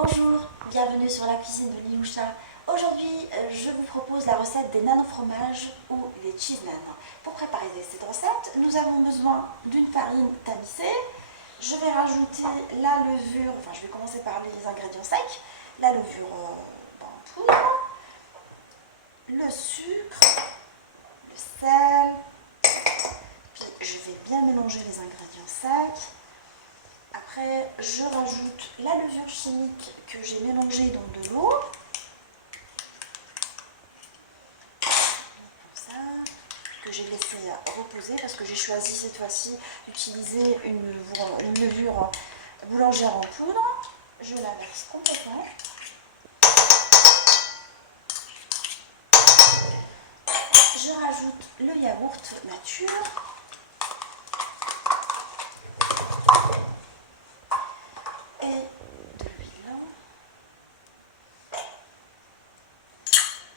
Bonjour, bienvenue sur la cuisine de Liloucha. Aujourd'hui, je vous propose la recette des nano-fromages ou les cheese naans. Pour préparer cette recette, nous avons besoin d'une farine tamisée. Je vais rajouter la levure, enfin je vais commencer par les ingrédients secs. La levure en poudre, le sucre, le sel. Puis je vais bien mélanger les ingrédients secs. Après, je rajoute la levure chimique que j'ai mélangée dans de l'eau. Comme ça, que j'ai laissé reposer parce que j'ai choisi cette fois-ci d'utiliser une levure boulangère en poudre. Je la verse complètement. Je rajoute le yaourt nature.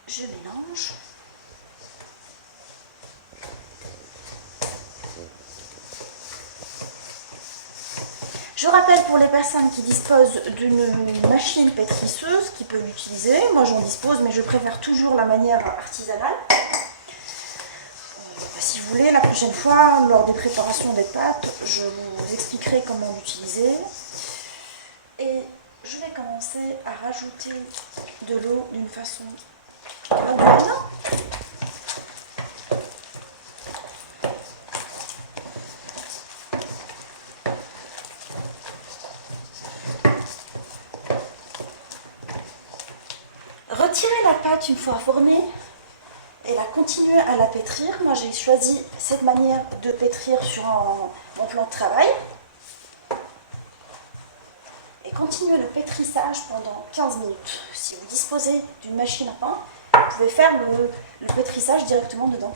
Je mélange. Je rappelle pour les personnes qui disposent d'une machine pétrisseuse qui peuvent l'utiliser. Moi j'en dispose mais je préfère toujours la manière artisanale. Si vous voulez, la prochaine fois, lors des préparations des pâtes, je vous expliquerai comment l'utiliser. Et je vais commencer à rajouter de l'eau d'une façon graduelle. Retirez la pâte une fois formée et la continuer à la pétrir. Moi j'ai choisi cette manière de pétrir sur mon plan de travail. Et continuez le pétrissage pendant 15 minutes. Si vous disposez d'une machine à pain, vous pouvez faire le pétrissage directement dedans.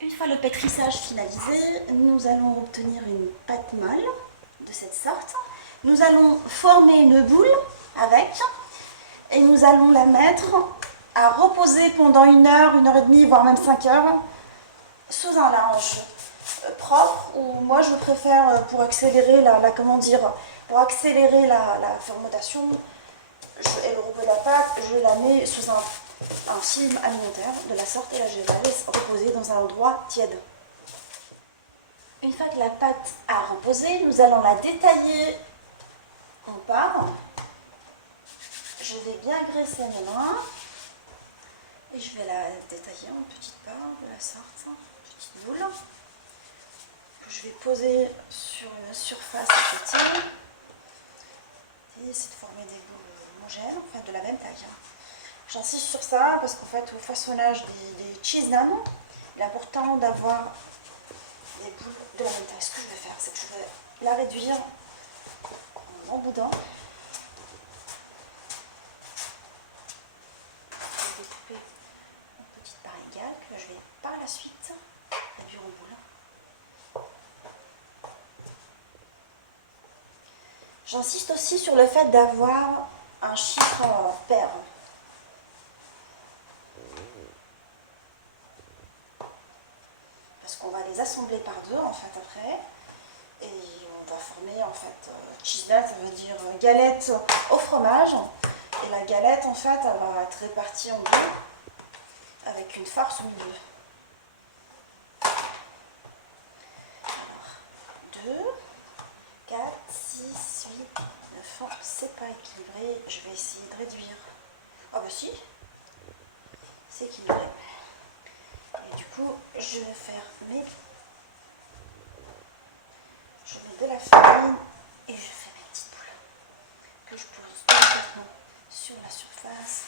Une fois le pétrissage finalisé, nous allons obtenir une pâte molle de cette sorte. Nous allons former une boule avec et nous allons la mettre à reposer pendant 1 heure, 1 heure et demie, voire même 5 heures sous un linge propre, ou moi je préfère pour accélérer la fermentation et le repos de la pâte, je la mets sous un film alimentaire de la sorte et là je la laisse reposer dans un endroit tiède. Une fois que la pâte a reposé, nous allons la détailler en parts. Je vais bien graisser mes mains et je vais la détailler en petites parts de la sorte, petite boule que je vais poser sur une surface à côté et essayer de former des boules homogènes, en fait de la même taille. J'insiste sur ça parce qu'en fait au façonnage des cheese naans, il est important d'avoir des boules de la même taille. Ce que je vais faire, c'est que je vais la réduire en emboudant. Découper en petites parts égales que je vais par la suite réduire en boules. J'insiste aussi sur le fait d'avoir un chiffre pair. Parce qu'on va les assembler par deux en fait après. Et on va former en fait cheese naan, ça veut dire galette au fromage. Et la galette en fait elle va être répartie en deux avec une farce au milieu. Alors 2, 4, 6, 8, 9 ans, c'est pas équilibré, je vais essayer de réduire. Ah bah si, c'est équilibré. Et du coup, je vais faire je mets de la farine et je fais mes petites boules que je pose délicatement sur la surface.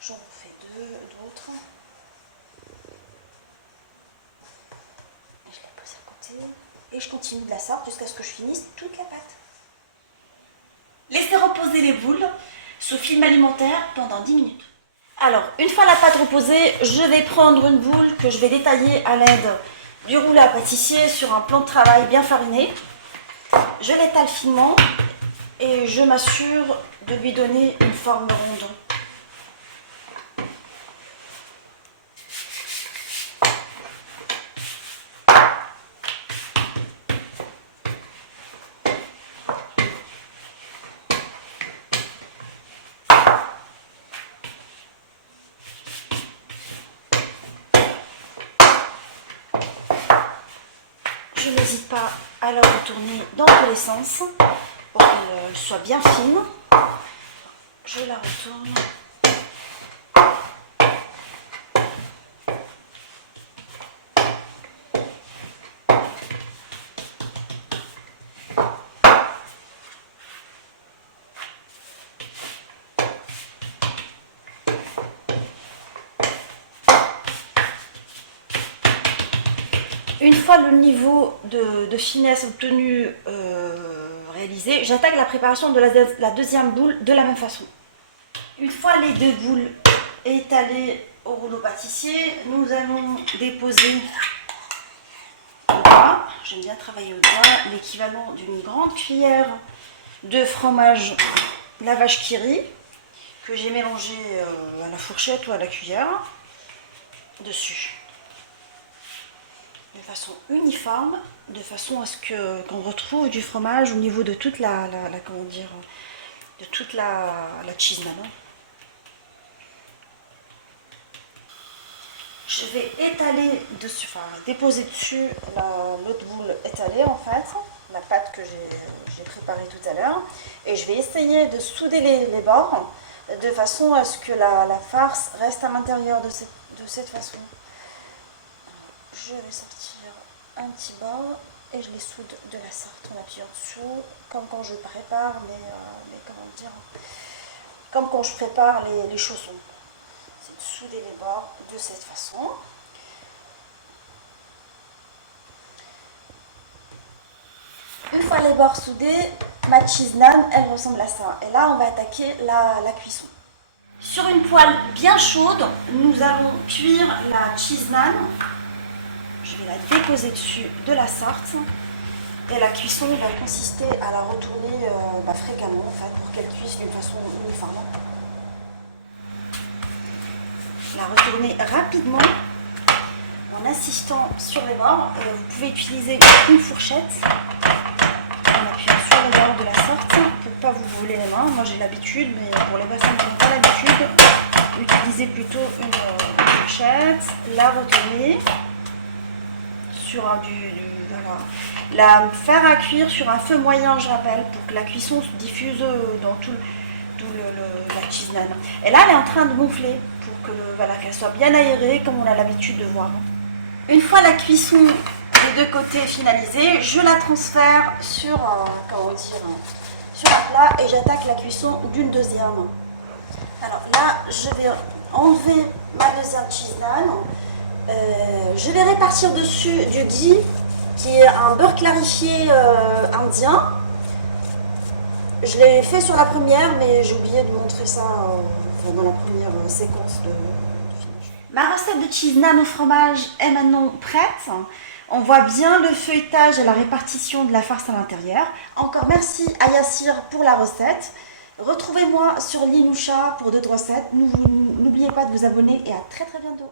J'en fais d'autres. Et je les pose à côté. Et je continue de la sorte jusqu'à ce que je finisse toute la pâte. Laissez reposer les boules sous film alimentaire pendant 10 minutes. Alors, une fois la pâte reposée, je vais prendre une boule que je vais détailler à l'aide du rouleau à pâtissier sur un plan de travail bien fariné. Je l'étale finement et je m'assure de lui donner une forme ronde. n'hésite pas à la retourner dans tous les sens pour qu'elle soit bien fine. Je la retourne. Une fois le niveau de finesse obtenu réalisé, j'attaque la préparation de la deuxième boule de la même façon. Une fois les deux boules étalées au rouleau pâtissier, nous allons déposer au doigt, j'aime bien travailler au doigt, l'équivalent d'une grande cuillère de fromage la vache qui rit, que j'ai mélangé à la fourchette ou à la cuillère, dessus. De façon uniforme, de façon à ce qu'on retrouve du fromage au niveau de toute la comment dire, de toute la cheese naan. Je vais étaler dessus, enfin déposer dessus l'autre boule étalée en fait, la pâte que j'ai préparée tout à l'heure, et je vais essayer de souder les bords de façon à ce que la farce reste à l'intérieur de cette façon. Je vais sortir un petit bord et je les soude de la sorte en appuyant dessous, comme quand je prépare comment dire, comme quand je prépare les chaussons. C'est de souder les bords de cette façon. Une fois les bords soudés, ma cheese naan, elle ressemble à ça. Et là, on va attaquer la cuisson. Sur une poêle bien chaude, nous allons cuire la cheese naan. Je vais la déposer dessus de la sorte. Et la cuisson va consister à la retourner fréquemment en fait, pour qu'elle cuise d'une façon uniforme. La retourner rapidement en insistant sur les bords. Vous pouvez utiliser une fourchette en appuyant sur les bords de la sorte pour ne pas vous brûler les mains. Moi j'ai l'habitude, mais pour les personnes qui n'ont pas l'habitude, utilisez plutôt une fourchette, la retourner sur voilà. La faire à cuire sur un feu moyen, je rappelle, pour que la cuisson se diffuse dans tout la cheese naan. Et là, elle est en train de gonfler pour que qu'elle soit bien aérée, comme on a l'habitude de voir. Une fois la cuisson des deux côtés finalisée, je la transfère sur sur un plat et j'attaque la cuisson d'une deuxième. Alors là, je vais enlever ma deuxième cheese naan. Je vais répartir dessus du ghee, qui est un beurre clarifié indien. Je l'ai fait sur la première, mais j'ai oublié de montrer ça dans la première séquence de filmage. Ma recette de cheese naan au fromage est maintenant prête. On voit bien le feuilletage et la répartition de la farce à l'intérieur. Encore merci à Yassir pour la recette. Retrouvez-moi sur Linoucha pour d'autres recettes. N'oubliez pas de vous abonner et à très bientôt.